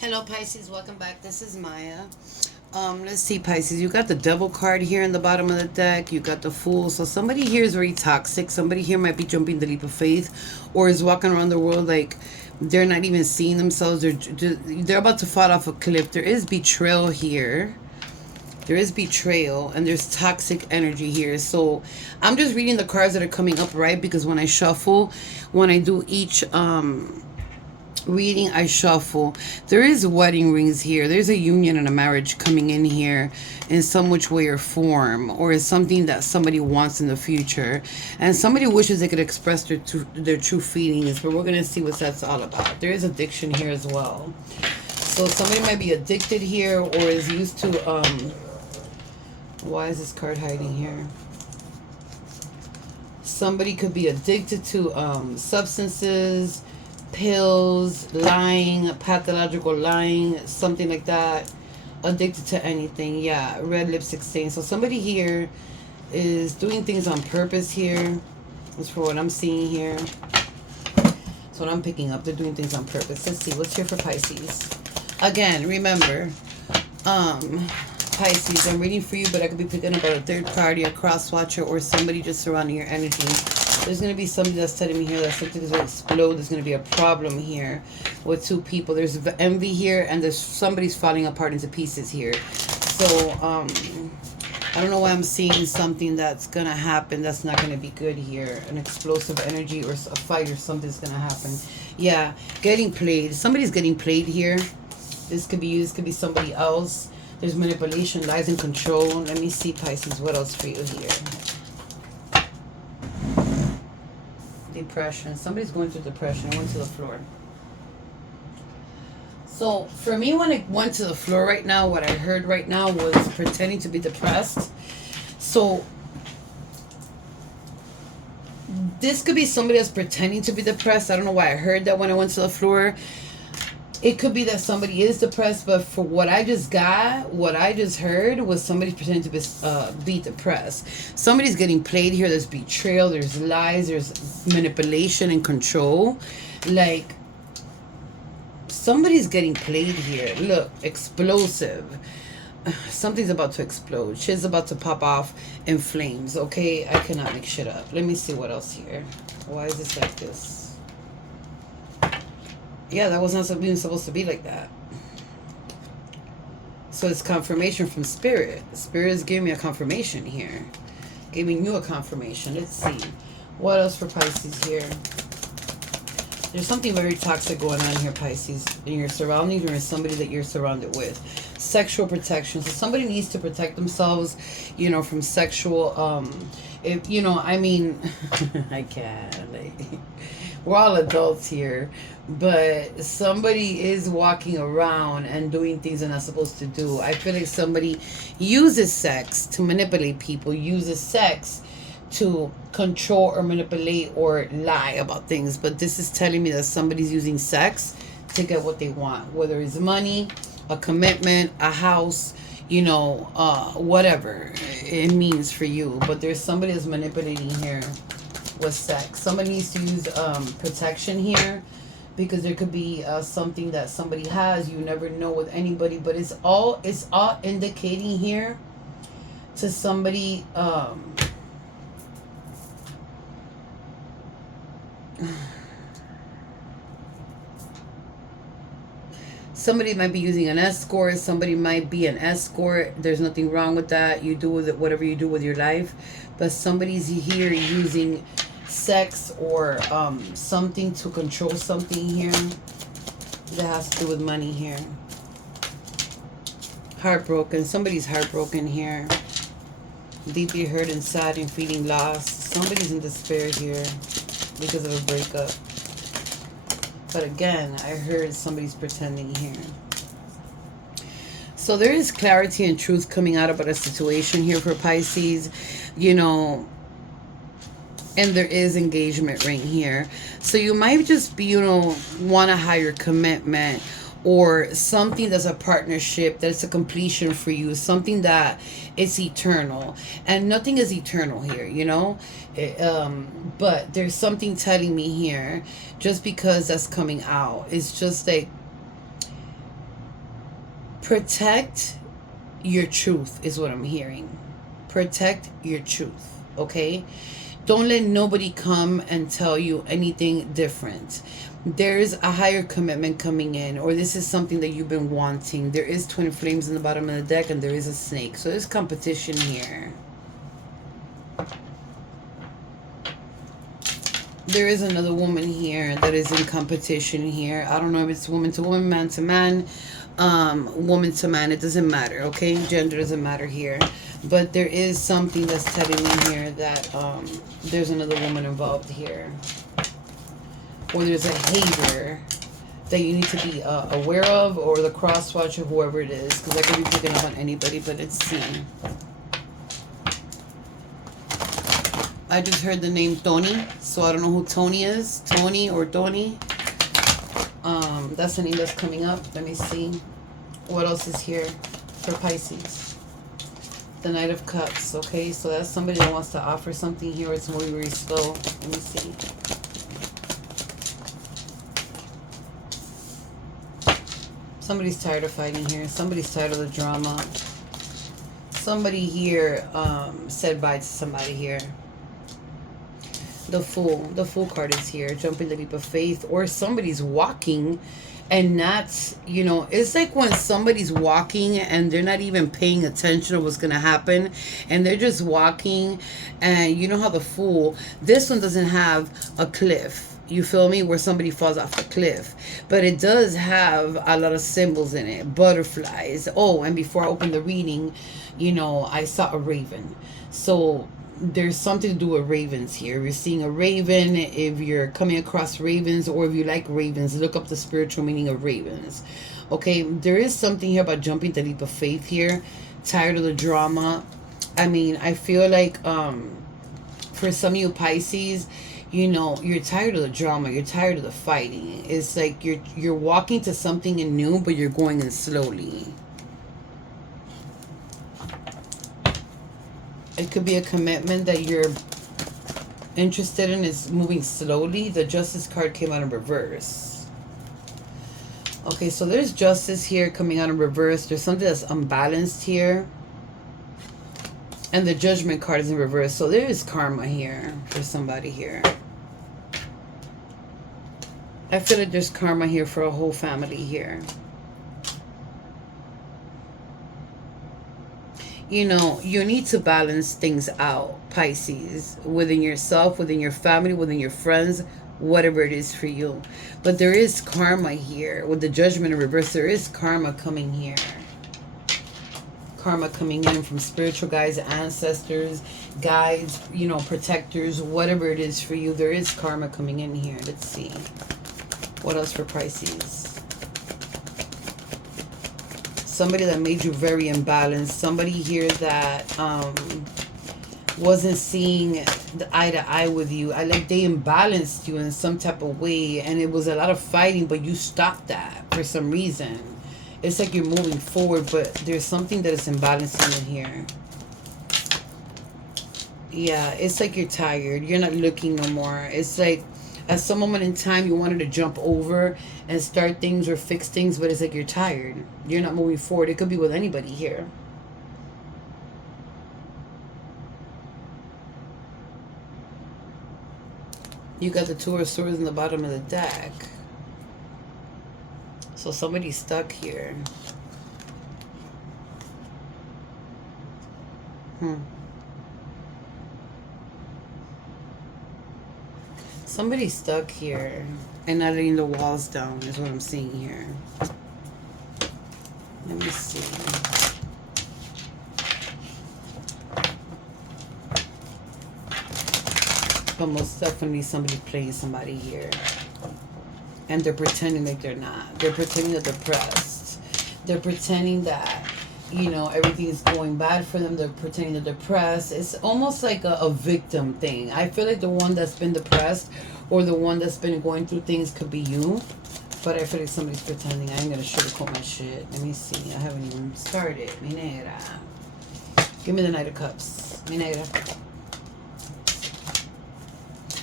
Hello Pisces, welcome back. This is Maya. Let's see, Pisces. You got the devil card here in the bottom of the deck. You got the fool. So somebody here is very toxic. Somebody here might be jumping the leap of faith, or is walking around the world like they're not even seeing themselves. They're about to fall off a cliff. There is betrayal here. There is betrayal and there's toxic energy here. So I'm just reading the cards that are coming up, right? Because when I shuffle, when I do each reading, I shuffle. There is wedding rings here. There's a union and a marriage coming in here in some which way or form, or is something that somebody wants in the future, and somebody wishes they could express their true feelings. But we're gonna see what that's all about. There is addiction here as well. So somebody might be addicted here, or is used to why is this card hiding here? Somebody could be addicted to substances, pills, lying, pathological lying, something like that. Addicted to anything. Yeah, red lipstick stain. So somebody here is doing things on purpose here. That's for what I'm seeing here. That's what I'm picking up. They're doing things on purpose. Let's see what's here for Pisces. Again, remember, Pisces, I'm reading for you, but I could be picking up a third party, a cross watcher, or somebody just surrounding your energy. There's going to be somebody that's telling me here that something is going to explode. There's going to be a problem here with two people. There's envy here, and there's somebody's falling apart into pieces here. So, I don't know why I'm seeing something that's going to happen that's not going to be good here. An explosive energy or a fight or something's going to happen. Yeah, getting played. Somebody's getting played here. This could be you. This could be somebody else. There's manipulation, lies, and control. Let me see, Pisces, what else for you here? Depression. Somebody's going through depression. I went to the floor. So for me, when it went to the floor right now, what I heard right now was pretending to be depressed. So this could be somebody that's pretending to be depressed. I don't know why I heard that when I went to the floor. It could be that somebody is depressed, but for what I just got, what I just heard was somebody pretending to be depressed. Somebody's getting played here. There's betrayal, there's lies, there's manipulation and control. Like, somebody's getting played here. Look, explosive. Something's about to explode. Shit's about to pop off in flames, okay? I cannot make shit up. Let me see what else here. Why is this like this? Yeah, that was not even supposed to be like that. So it's confirmation from Spirit. Spirit is giving me a confirmation here. Giving you a confirmation. Let's see. What else for Pisces here? There's something very toxic going on here, Pisces. In your surroundings or in somebody that you're surrounded with. Sexual protection. So somebody needs to protect themselves, you know, from sexual, if, you know, I mean, I can't. Like, we're all adults here. But somebody is walking around and doing things they're not supposed to do. I feel like somebody uses sex to manipulate people, uses sex to control or manipulate or lie about things. But this is telling me that somebody's using sex to get what they want, whether it's money, a commitment, a house, you know, whatever it means for you. But there's somebody that's manipulating here with sex. Somebody needs to use protection here, because there could be something that somebody has. You never know with anybody, but it's all indicating here to somebody somebody might be using an escort. Somebody might be an escort. There's nothing wrong with that. You do with it whatever you do with your life, but somebody's here using sex or something to control something here that has to do with money here. Heartbroken. Somebody's heartbroken here. Deeply hurt and sad and feeling lost. Somebody's in despair here because of a breakup. But again, I heard somebody's pretending here. So there is clarity and truth coming out about a situation here for Pisces. You know, and there is engagement ring here. So you might just be, you know, want a higher commitment or something that's a partnership, that's a completion for you, something that is eternal. And nothing is eternal here, you know. But there's something telling me here, just because that's coming out. It's just like Protect your truth is what I'm hearing. Protect your truth, okay? Don't let nobody come and tell you anything different. There's a higher commitment coming in, or this is something that you've been wanting. There is twin flames in the bottom of the deck, and there is a snake. So there's competition here. There is another woman here that is in competition here. I don't know if it's woman to woman, man to man, woman to man. It doesn't matter, okay? Gender doesn't matter here. But there is something that's telling me here that there's another woman involved here. Or there's a hater that you need to be aware of, or the cross watch, or whoever it is. Because I could be picking up on anybody, but let's see. I just heard the name Tony, so I don't know who Tony is. Tony or Tony. That's the name that's coming up. Let me see. What else is here for Pisces? The Knight of Cups. Okay, so that's somebody that wants to offer something here. It's moving very slow. Let me see. Somebody's tired of fighting here. Somebody's tired of the drama. Somebody here said bye to somebody here. The Fool card is here, jumping the leap of faith, or somebody's walking and not, you know, it's like when somebody's walking and they're not even paying attention to what's going to happen, and they're just walking, and you know how the Fool, this one doesn't have a cliff, you feel me, where somebody falls off the cliff, but it does have a lot of symbols in it, butterflies. Oh, and before I open the reading, you know, I saw a raven. So there's something to do with ravens here. If you're seeing a raven, if you're coming across ravens, or if you like ravens, look up the spiritual meaning of ravens. Okay, there is something here about jumping the leap of faith here. Tired of the drama. I mean, I feel like for some of you Pisces, you know, you're tired of the drama, you're tired of the fighting. It's like you're walking to something new, but you're going in slowly. It could be a commitment that you're interested in is moving slowly. The Justice card came out in reverse. Okay, so there's Justice here coming out in reverse. There's something that's unbalanced here. And the Judgment card is in reverse. So there is karma here for somebody here. I feel like there's karma here for a whole family here. You know, you need to balance things out, Pisces, within yourself, within your family, within your friends, whatever it is for you. But there is karma here. With the Judgment in reverse, there is karma coming here. Karma coming in from spiritual guides, ancestors, guides, you know, protectors, whatever it is for you. There is karma coming in here. Let's see. What else for Pisces? Somebody that made you very imbalanced. Somebody here that wasn't seeing the eye to eye with you. Like they imbalanced you in some type of way, and it was a lot of fighting, but you stopped that for some reason. It's like you're moving forward, but there's something that is imbalancing in here. Yeah, it's like you're tired. You're not looking no more. It's like at some moment in time you wanted to jump over and start things or fix things, but it's like you're tired. You're not moving forward. It could be with anybody here. You got the Two of Swords in the bottom of the deck. So somebody's stuck here. Somebody's stuck here and not letting the walls down is what I'm seeing here. Let me see. But most definitely somebody playing somebody here. And they're pretending like they're not. They're pretending that they're depressed. They're pretending that, you know, everything's going bad for them. They're pretending they're depressed. It's almost like a victim thing. I feel like the one that's been depressed or the one that's been going through things could be you. But I feel like somebody's pretending. I ain't gonna sugarcoat my shit. Let me see. I haven't even started. Mi negra. Give me the Knight of Cups. Mi negra.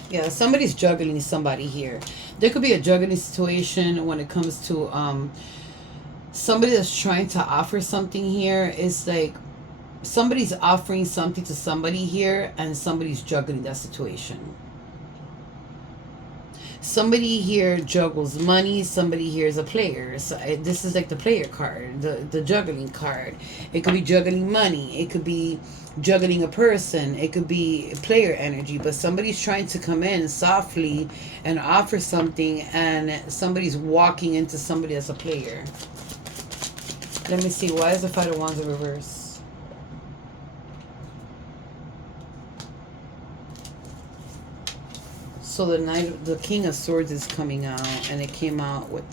Yeah, somebody's juggling somebody here. There could be a juggling situation when it comes to somebody that's trying to offer something here is like somebody's offering something to somebody here and somebody's juggling that situation. Somebody here juggles money. Somebody here is a player. So this is like the player card, the juggling card. It could be juggling money. It could be juggling a person. It could be player energy. But somebody's trying to come in softly and offer something, and somebody's walking into somebody as a player. Let me see. Why is the Five of Wands in reverse? So the King of Swords is coming out, and it came out with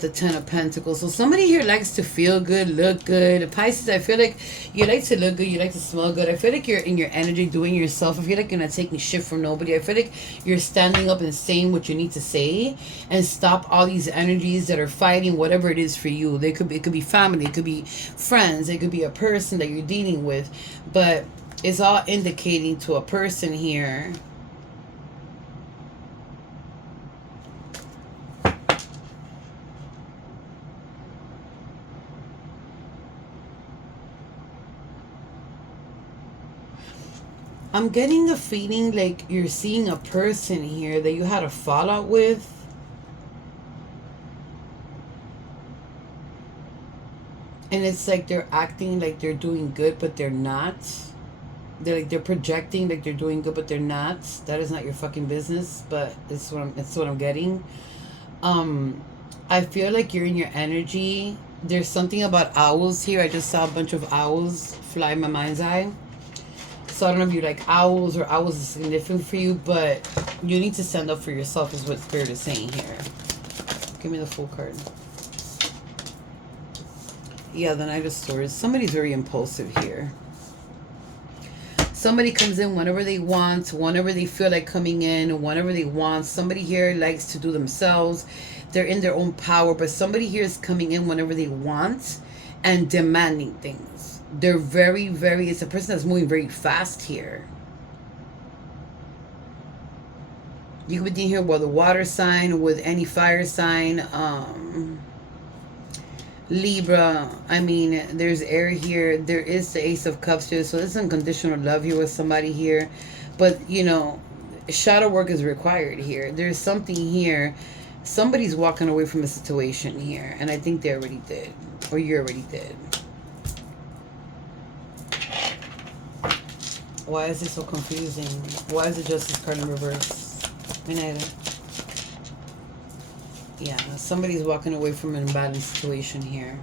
the Ten of Pentacles. So somebody here likes to feel good, look good. Pisces, I feel like you like to look good, you like to smell good. I feel like you're in your energy, doing yourself. I feel like you're not taking shit from nobody. I feel like you're standing up and saying what you need to say, and stop all these energies that are fighting whatever it is for you. It could be family, it could be friends, it could be a person that you're dealing with, but it's all indicating to a person here. I'm getting the feeling like you're seeing a person here that you had a fallout with. And it's like they're acting like they're doing good, but they're not. They're projecting like they're doing good, but they're not. That is not your fucking business, but it's what I'm getting. I feel like you're in your energy. There's something about owls here. I just saw a bunch of owls fly in my mind's eye. So I don't know if you like owls or owls is significant for you, but you need to stand up for yourself is what Spirit is saying here. Give me the full card. Yeah, the Knight of Swords. Somebody's very impulsive here. Somebody comes in whenever they want, whenever they feel like coming in, whenever they want. Somebody here likes to do themselves. They're in their own power, but somebody here is coming in whenever they want and demanding things. They're very, very, it's a person that's moving very fast here. You could be here with a water sign, with any fire sign, Libra. I mean, there's air here. There is the Ace of Cups here. So there's unconditional love here with somebody here. But, you know, shadow work is required here. There's something here. Somebody's walking away from a situation here. And I think they already did. Or you already did. Why is it so confusing? Why is the Justice card in reverse? Yeah, somebody's walking away from an imbalanced situation here.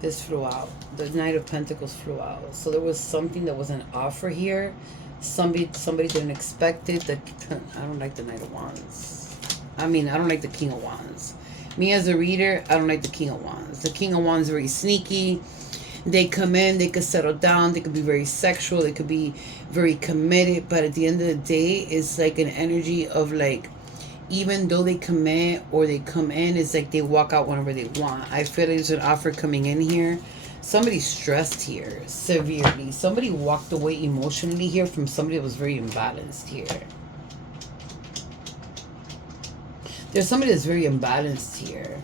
This flew out. The Knight of Pentacles flew out. So there was something that was an offer here. Somebody didn't expect it. I don't like the Knight of Wands. I mean, I don't like the King of Wands. Me as a reader, I don't like the King of Wands. The King of Wands is very sneaky. They come in, they could settle down, they could be very sexual, they could be very committed, but at the end of the day, it's like an energy of like, even though they commit or they come in, it's like they walk out whenever they want. I feel like there's an offer coming in here. Somebody's stressed here, severely. Somebody walked away emotionally here from somebody that was very imbalanced here. There's somebody that's very imbalanced here.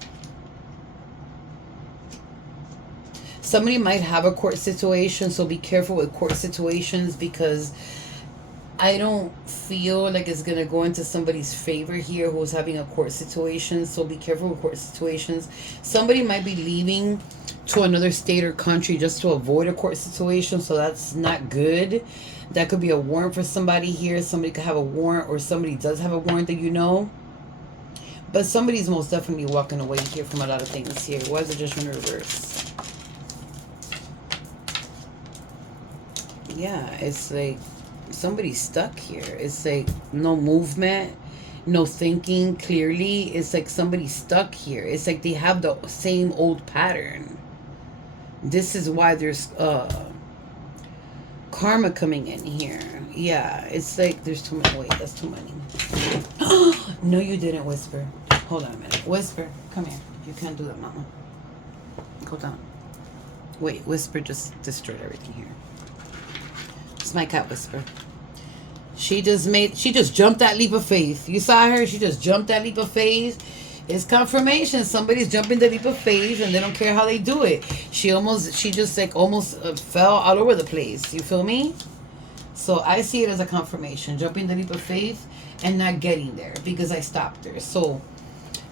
Somebody might have a court situation, so be careful with court situations, because I don't feel like it's going to go into somebody's favor here who's having a court situation. So be careful with court situations. Somebody might be leaving to another state or country just to avoid a court situation, so that's not good. That could be a warrant for somebody here. Somebody could have a warrant, or somebody does have a warrant that you know. But somebody's most definitely walking away here from a lot of things here. Why is the Judgment in reverse? Yeah, it's like somebody's stuck here. It's like no movement, no thinking clearly. It's like somebody's stuck here. It's like they have the same old pattern. This is why there's karma coming in here. Yeah, it's like there's too many. Wait, that's too many. No, you didn't, Whisper. Hold on a minute. Whisper, come here. You can't do that, Mama. Go down. Wait, Whisper just destroyed everything here. It's my cat, Whisper. She just jumped that leap of faith. You saw her? She just jumped that leap of faith. It's confirmation. Somebody's jumping the leap of faith and they don't care how they do it. She just like almost fell all over the place. You feel me? So I see it as a confirmation. Jumping the leap of faith and not getting there because I stopped her. So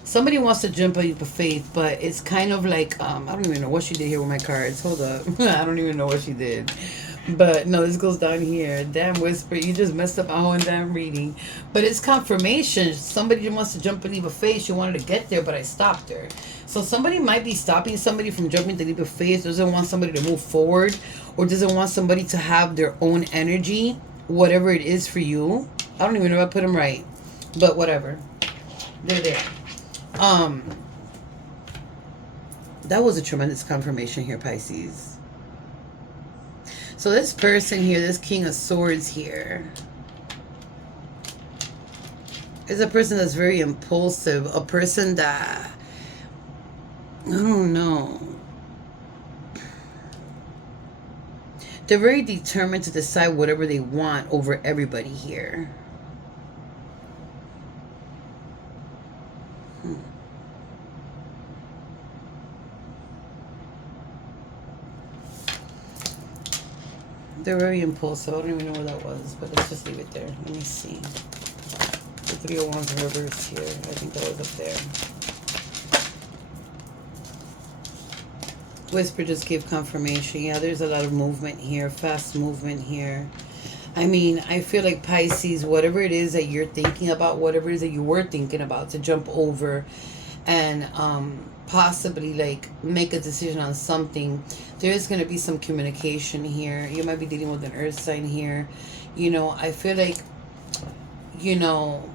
somebody wants to jump a leap of faith, but it's kind of like, I don't even know what she did here with my cards. Hold up. I don't even know what she did. But no, this goes down here. Damn, Whisper, you just messed up my whole damn reading. But it's confirmation. Somebody wants to jump a leap of faith. She wanted to get there, but I stopped her. So somebody might be stopping somebody from jumping the leap of faith. Doesn't want somebody to move forward, or doesn't want somebody to have their own energy, whatever it is for you. I don't even know if I put them right, but whatever. They're there. That was a tremendous confirmation here, Pisces. So this person here, this King of Swords here, is a person that's very impulsive. A person that, I don't know. They're very determined to decide whatever they want over everybody here. They're very impulsive. I don't even know what that was, but let's just leave it there. Let me see. The Three of Wands reverse here. I think that was up there. Whisper just gave confirmation. Yeah, there's a lot of movement here. Fast movement here. I mean, I feel like Pisces, whatever it is that you're thinking about, whatever it is that you were thinking about to jump over and possibly like make a decision on something, there is going to be some communication here. You might be dealing with an earth sign here. You know, I feel like, you know,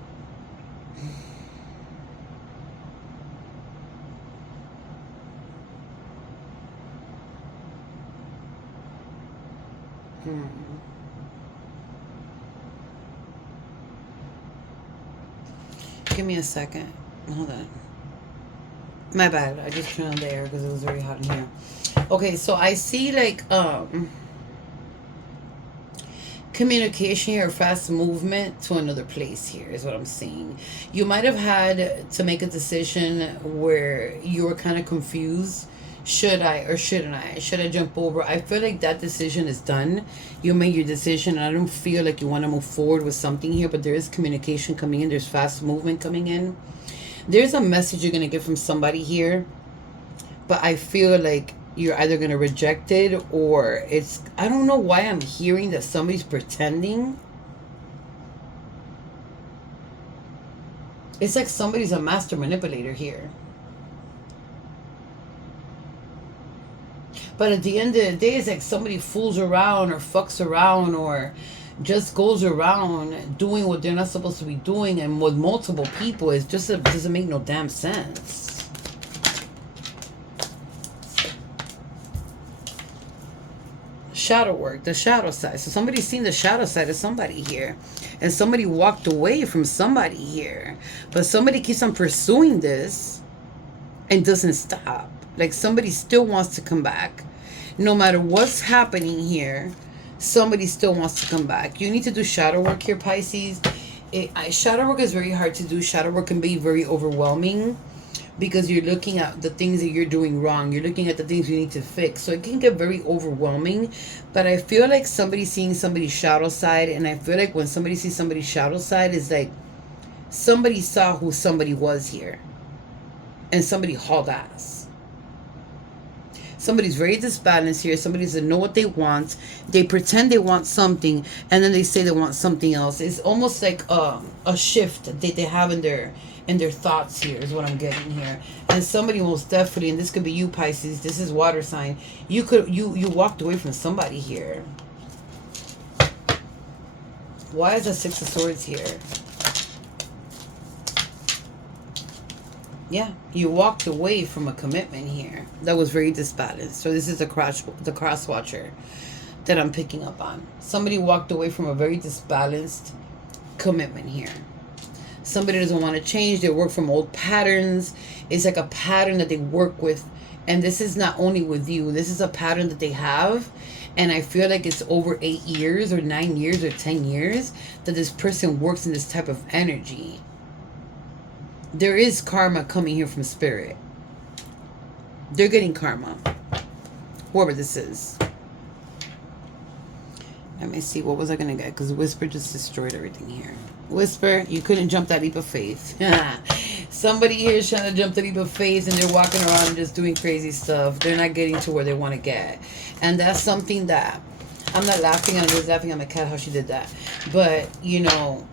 give me a second. Hold on. My bad. I just turned on the air because it was very hot in here. Okay, so I see like communication here, fast movement to another place here is what I'm seeing. You might have had to make a decision where you were kind of confused. Should I or shouldn't I? Should I jump over? I feel like that decision is done. You made your decision. I don't feel like you want to move forward with something here, but there is communication coming in. There's fast movement coming in. There's a message you're going to get from somebody here, but I feel like you're either going to reject it or it's, I don't know why I'm hearing that somebody's pretending. It's like somebody's a master manipulator here. But at the end of the day, it's like somebody fools around or fucks around or just goes around doing what they're not supposed to be doing, and with multiple people. It just doesn't make no damn sense. Shadow work, the shadow side. So somebody's seen the shadow side of somebody here, and somebody walked away from somebody here, but somebody keeps on pursuing this and doesn't stop. Like somebody still wants to come back. No matter what's happening here, somebody still wants to come back. You need to do shadow work here, Pisces. Shadow work is very hard to do. Shadow work can be very overwhelming because you're looking at the things that you're doing wrong. You're looking at the things you need to fix. So it can get very overwhelming. But I feel like somebody's seeing somebody's shadow side. And I feel like when somebody sees somebody's shadow side, it's like somebody saw who somebody was here. And somebody hauled ass. Somebody's very disbalanced here. Somebody doesn't know what they want. They pretend they want something, and then they say they want something else. It's almost like a shift that they have in their thoughts here is what I'm getting here. And somebody most definitely, and this could be you, Pisces. This is water sign. You walked away from somebody here. Why is the Six of Swords here? Yeah, you walked away from a commitment here that was very disbalanced. So this is the cross watcher that I'm picking up on. Somebody walked away from a very disbalanced commitment here. Somebody doesn't want to change. They work from old patterns. It's like a pattern that they work with. And this is not only with you. This is a pattern that they have. And I feel like it's over 8 years or 9 years or 10 years that this person works in this type of energy. There is karma coming here from spirit. They're getting karma. Whoever this is. Let me see. What was I going to get? Because Whisper just destroyed everything here. Whisper, you couldn't jump that leap of faith. Somebody here is trying to jump the leap of faith and they're walking around and just doing crazy stuff. They're not getting to where they want to get. And that's something that... I'm not laughing. I'm just laughing at my cat how she did that. But, you know,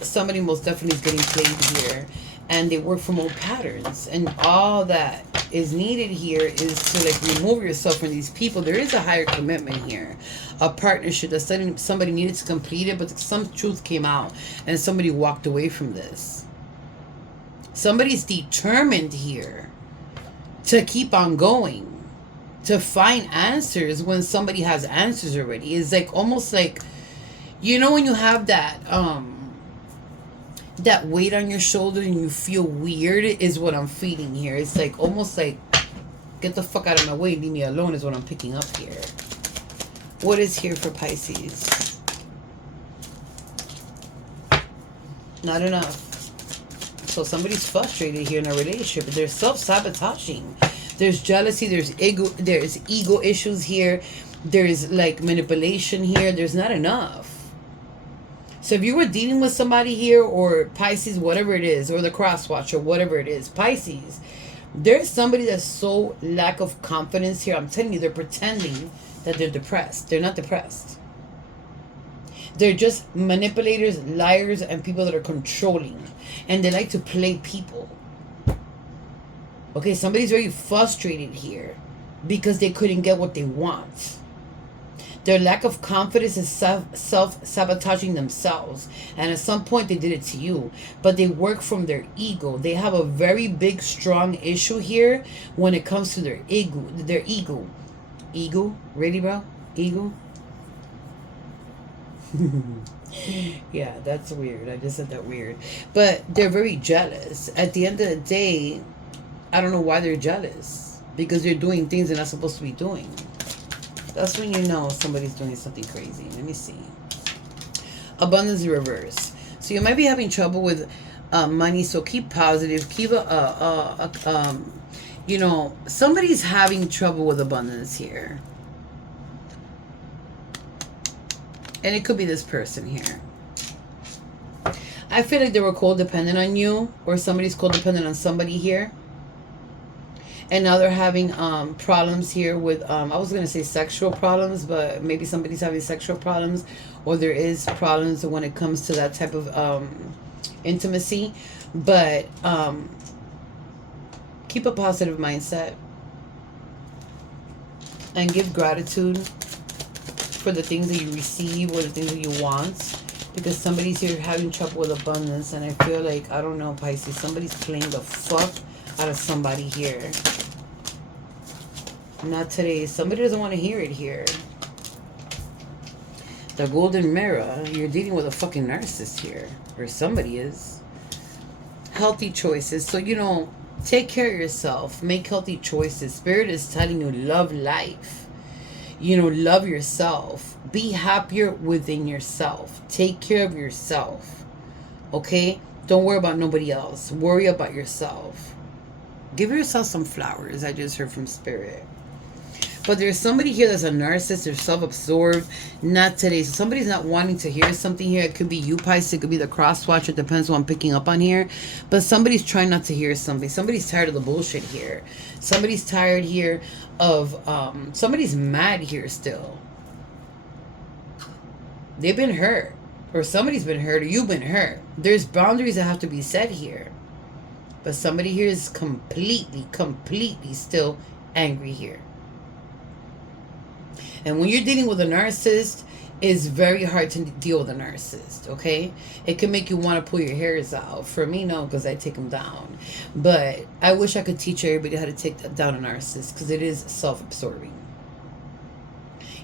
somebody most definitely is getting played here. And they work from old patterns. And all that is needed here is to like remove yourself from these people. There is a higher commitment here. A partnership that somebody needed to complete it, but some truth came out and somebody walked away from this. Somebody's determined here to keep on going, to find answers when somebody has answers already. It's like almost like, you know, when you have that that weight on your shoulder and you feel weird is what I'm feeling here. It's like almost like, get the fuck out of my way, leave me alone is what I'm picking up here. What is here for Pisces? Not enough. So somebody's frustrated here in a relationship. They're self-sabotaging. There's jealousy, there's ego issues here. There's like manipulation here. There's not enough. So if you were dealing with somebody here, or Pisces, whatever it is, or the crosswatch, or whatever it is, Pisces, there's somebody that's so lack of confidence here. I'm telling you, they're pretending that they're depressed. They're not depressed. They're just manipulators, liars, and people that are controlling. And they like to play people. Okay, somebody's very frustrated here because they couldn't get what they want. Their lack of confidence is self-sabotaging themselves. And at some point they did it to you. But they work from their ego. They have a very big, strong issue here when it comes to their ego. Their ego. Ego? Really, bro? Ego? Yeah, that's weird. I just said that weird. But they're very jealous. At the end of the day, I don't know why they're jealous. Because they're doing things they're not supposed to be doing. That's when you know somebody's doing something crazy. Let me see. Abundance in reverse. So you might be having trouble with money. So keep positive. Keep you know, somebody's having trouble with abundance here. And it could be this person here. I feel like they were codependent on you, or somebody's codependent on somebody here. And now they're having problems here with, I was going to say sexual problems, but maybe somebody's having sexual problems, or there is problems when it comes to that type of intimacy. But keep a positive mindset and give gratitude for the things that you receive or the things that you want, because somebody's here having trouble with abundance. And I feel like, I don't know, Pisces, somebody's playing the fuck out of somebody here. Not today. Somebody doesn't want to hear it here. The golden mirror. You're dealing with a fucking narcissist here, or somebody is. Healthy choices. So, you know, take care of yourself. Make healthy choices. Spirit is telling you, love life. You know, love yourself. Be happier within yourself. Take care of yourself. Okay? Don't worry about nobody else. Worry about yourself. Give yourself some flowers. I just heard from Spirit. But there's somebody here that's a narcissist. They're self-absorbed. Not today. So somebody's not wanting to hear something here. It could be you, Pisces. It could be the crosswatch. It depends what I'm picking up on here. But somebody's trying not to hear something. Somebody's tired of the bullshit here. Somebody's tired here of... somebody's mad here still. They've been hurt. Or somebody's been hurt. Or you've been hurt. There's boundaries that have to be set here. But somebody here is completely still angry here. And when you're dealing with a narcissist, it's very hard to deal with a narcissist, okay? It can make you want to pull your hairs out. For me, no, because I take them down. But I wish I could teach everybody how to take down a narcissist, because it is self-absorbing.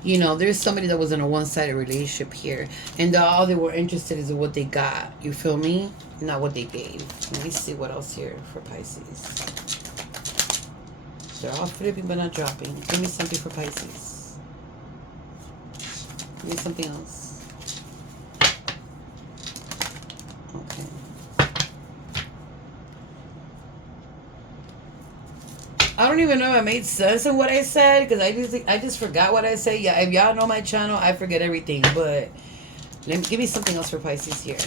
You know, there's somebody that was in a one-sided relationship here, and all they were interested is in what they got. You feel me? Not what they gave. Let me see what else here for Pisces. They're all flipping but not dropping. Give me something for Pisces. Give me something else. Okay. I don't even know if I made sense in what I said, because I just forgot what I said. Yeah, if y'all know my channel, I forget everything. But give me something else for Pisces here.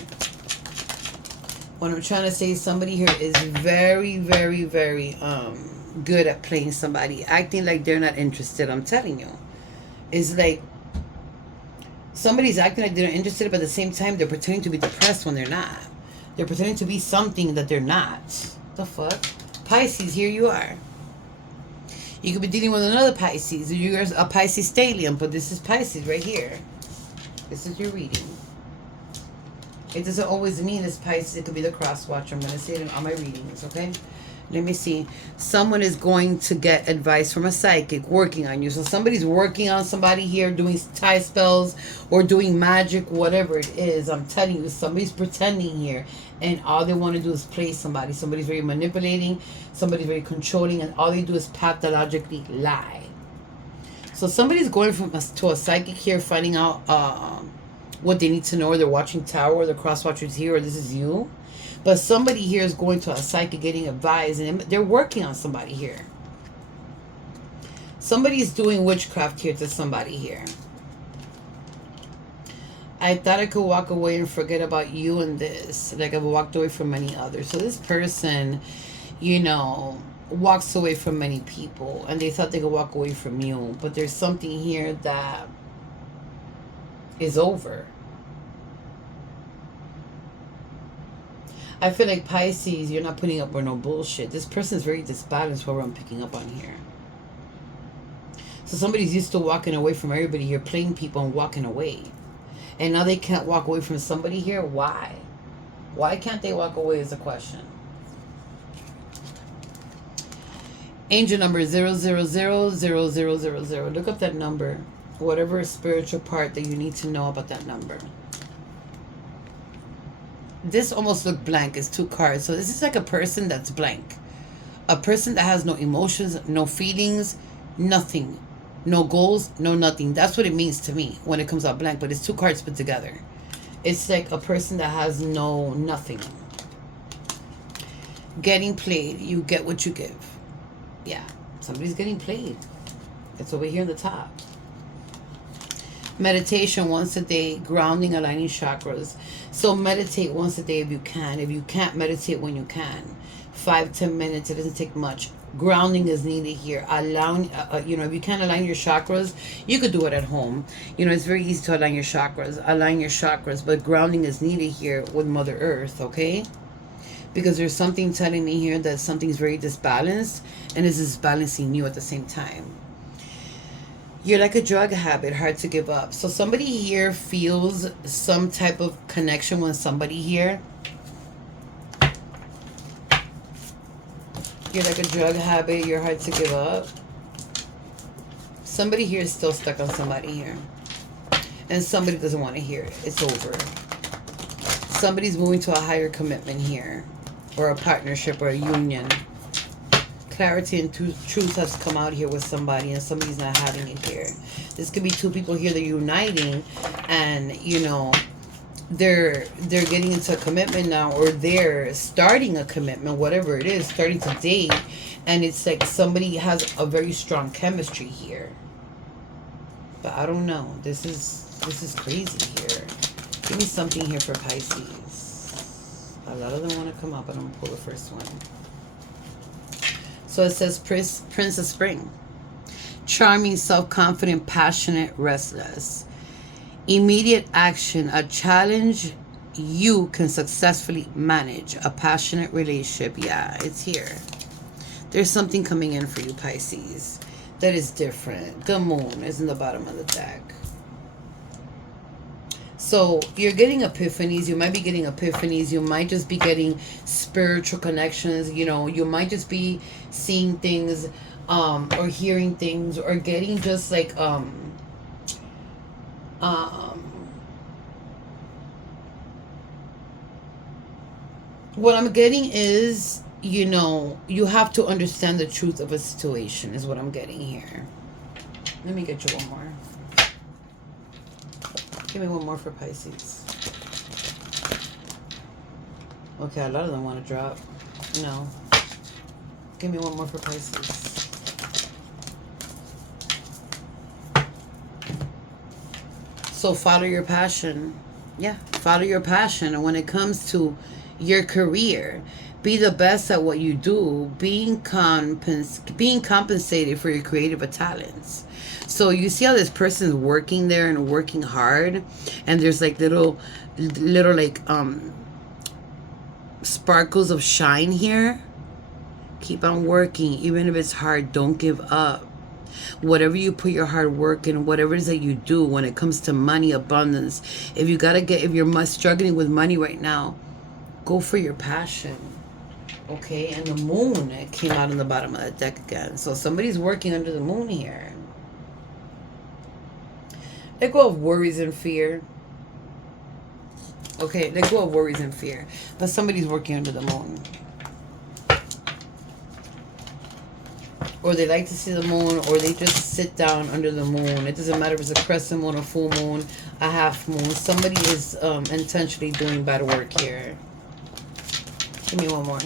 What I'm trying to say, somebody here is very, very, very good at playing somebody, acting like they're not interested. I'm telling you, it's like somebody's acting like they're not interested, but at the same time they're pretending to be depressed when they're not. They're pretending to be something that they're not. The fuck, Pisces, here you are. You could be dealing with another Pisces. You're a Pisces stellium, but this is Pisces right here. This is your reading. It doesn't always mean it's Pisces. It could be the cross watcher. I'm going to say it in all my readings, okay? Let me see. Someone is going to get advice from a psychic working on you. So somebody's working on somebody here, doing tie spells or doing magic, whatever it is. I'm telling you, somebody's pretending here. And all they want to do is play somebody. Somebody's very manipulating. Somebody's very controlling. And all they do is pathologically lie. So somebody's going to a psychic here, finding out what they need to know. Or they're watching Tower, or the cross watchers here, or this is you. But somebody here is going to a psychic getting advice, and they're working on somebody here. Somebody's doing witchcraft here to somebody here. I thought I could walk away and forget about you and this. Like I've walked away from many others. So this person, you know, walks away from many people, and they thought they could walk away from you. But there's something here that is over. I feel like Pisces, you're not putting up with no bullshit. This person is very disbalanced, what I'm picking up on here. So somebody's used to walking away from everybody here, playing people and walking away. And now they can't walk away from somebody here. Why? Why can't they walk away is the question. Angel number 0000000. Look up that number. Whatever spiritual part that you need to know about that number. This almost looked blank. It's 2 cards. So this is like a person that's blank. A person that has no emotions, no feelings, nothing. No goals, no nothing. That's what it means to me when it comes out blank. But it's 2 cards put together. It's like a person that has no nothing. Getting played. You get what you give. Yeah. Somebody's getting played. It's over here on the top. Meditation once a day, grounding, aligning chakras. So meditate once a day if you can. If you can't, meditate when you can. 5-10 minutes. It doesn't take much. Grounding is needed here. Allowing, you know, if you can't align your chakras, you could do it at home. You know, it's very easy to align your chakras. Align your chakras, but grounding is needed here with Mother Earth, okay? Because there's something telling me here that something's very disbalanced, and is disbalancing you at the same time. You're like a drug habit, hard to give up. So somebody here feels some type of connection with somebody here. You're like a drug habit, you're hard to give up. Somebody here is still stuck on somebody here. And somebody doesn't want to hear it. It's over. Somebody's moving to a higher commitment here. Or a partnership or a union. Clarity and truth has come out here with somebody, and somebody's not having it here. This could be 2 people here that are uniting, and you know they're getting into a commitment now, or they're starting a commitment, whatever it is, starting to date, and it's like somebody has a very strong chemistry here. But I don't know. This is crazy here. Give me something here for Pisces. A lot of them want to come up, but I'm gonna pull the first one. So it says Prince of Spring. Charming, self-confident, passionate, restless. Immediate action. A challenge you can successfully manage. A passionate relationship. Yeah, it's here. There's something coming in for you, Pisces. That is different. The moon is in the bottom of the deck. So you're getting epiphanies. You might be getting epiphanies. You might just be getting spiritual connections. You know, you might just be seeing things or hearing things or getting just like what I'm getting is, you know, you have to understand the truth of a situation is what I'm getting here. Let me get you one more. Give me one more for Pisces. Okay, a lot of them want to drop. No. Give me one more for Pisces. So follow your passion. Yeah, follow your passion. And when it comes to your career, be the best at what you do, being compensated for your creative talents. So you see how this person's working there and working hard, and there's like little like sparkles of shine here. Keep on working, even if it's hard. Don't give up. Whatever you put your hard work in, whatever it is that you do, when it comes to money, abundance, if you're struggling with money right now, go for your passion. Okay, and the moon, it came out on the bottom of that deck again. So somebody's working under the moon here. Let go of worries and fear. Okay, let go of worries and fear. But somebody's working under the moon. Or they like to see the moon, or they just sit down under the moon. It doesn't matter if it's a crescent moon, a full moon, a half moon. Somebody is intentionally doing bad work here. Give me one more.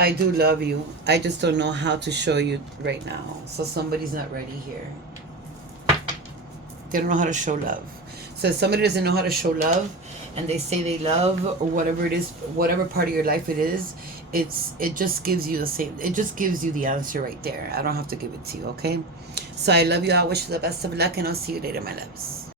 I do love you. I just don't know how to show you right now. So somebody's not ready here. They don't know how to show love. So if somebody doesn't know how to show love, and they say they love, or whatever it is, whatever part of your life it is, it just gives you the same. It just gives you the answer right there. I don't have to give it to you, okay? So I love you. I wish you the best of luck, and I'll see you later, my loves.